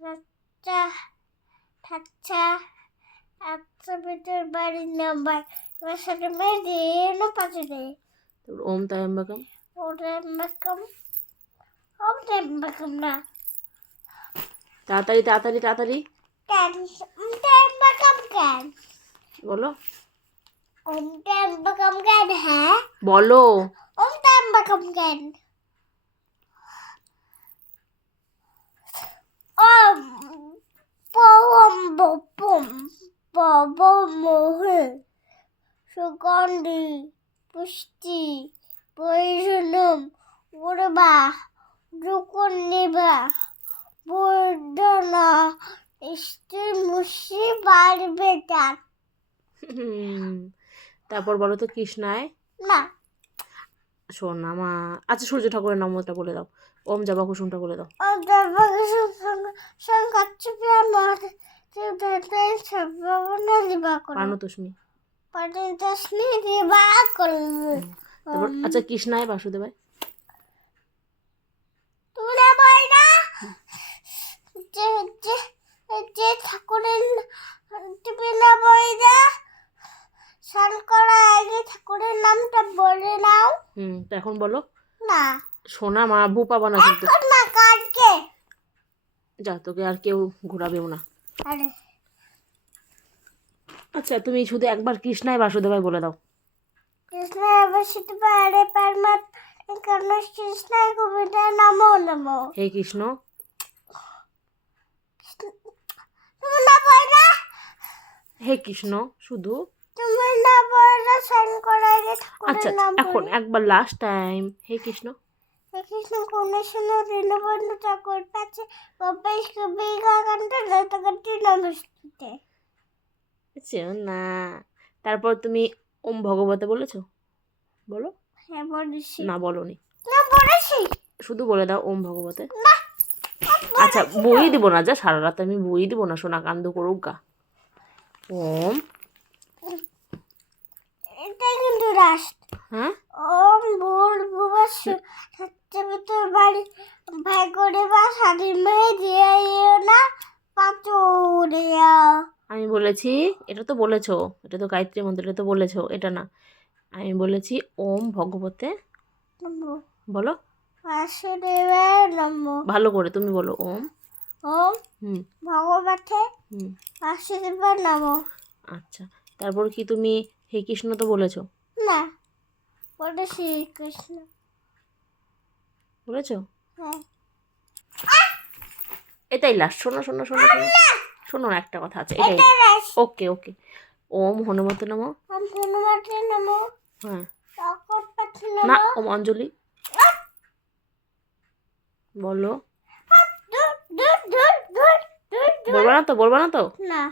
বাচ্চা ঠাচ্চা আচ্ছা ভিতর বাড়ি নাম্বার এবার সাথে মেয়ে দিয়ে না পাঁচে দেয় ওম ত্র্যম্বকম ওম ত্র্যম্বকম না তাড়াতাড়ি তাড়াতাড়ি তাড়াতাড়ি কেন ত্র্যম্বকম কেন বলো ওম ত্র্যম্বকম কেন হ্যাঁ বলো ওম ত্র্যম্বকম কেন ওম পম বপম পবমোহে সুগন্ধি পুষ্টি প্রয়োজনম উর্বা রুকুনিবা বর্ধনা স্ত্রী মুসি বাড়বে তার তারপর বলো তো কৃষ্ণায় না শোন মা আচ্ছা সূর্য ঠাকুরের নামটা বলে দাও ওম জবা কুসুমটা বলে দাও পানতস্মি তারপর আচ্ছা কৃষ্ণায় বাসুদেবায় যে ঠাকুরের টিপিলা বইরা স্নান করার আগে ঠাকুরের নামটা বলে নাও তো এখন বলো না সোনা মা বু পাবা না কিন্তু এখন না কালকে যা তোকে আর কেউ ঘোরাবেও না আরে আচ্ছা তুমি শুধু একবার কৃষ্ণায় বাসুদেবায় বলে দাও কৃষ্ণ বসিতে পারে পারমাত কারণ কৃষ্ণায় কবিতা নমো নমো হে কৃষ্ণ তুমি না বইরা হে কৃষ্ণ শুধু তুমি না বইরা স্নান করার আগে ঠাকুরের আচ্ছা নাম এখন একবার লাস্ট টাইম হে কৃষ্ণ কৃষ্ণ কন্যাশন দীনবন্ধু ঠাকুর পাচ্ছে গোপেশ কবি কাকান্ত লতাকান্তি নমস্তে না তারপর তুমি ওম ভগবতে বলেছো বলো হ্যাঁ বলেছি না বলোনি না বলেছি শুধু বলে দাও ওম ভগবতে না আচ্ছা বই দিব না যা সারা রাত আমি বই দিব না সোনা কান্দ করুক গা ওম এটা কিন্তু লাস্ট হ্যাঁ ওম ভুল ভুবস সত্যি ভিতর বাড়ি ভাই করে বা শাড়ি মেয়ে দিয়ে না পাচুরিয়া আমি বলেছি এটা তো বলেছো এটা তো গায়ত্রী মন্ত্র এটা তো বলেছো এটা না আমি বলেছি ওম ভগবতে নমো বলো বাসুদেবায় নমো ভালো করে তুমি বলো ওম ওম হুম ভগবতে হুম বাসুদেবায় নমো আচ্ছা তারপর কি তুমি হে কৃষ্ণ তো বলেছো না বলেছি কৃষ্ণ বলেছো হ্যাঁ এটাই লাস্ট শোনো শোনো শোনো শোনো শোনো না একটা কথা আছে এটাই ওকে ওকে ওম হনুমতে নমঃ ওম হনুমতে নমো হ্যাঁ তখন পাচ্ছি না নমো ওম অঞ্জলি বলো দূর দূর দূর দূর দূর বলবা না তো না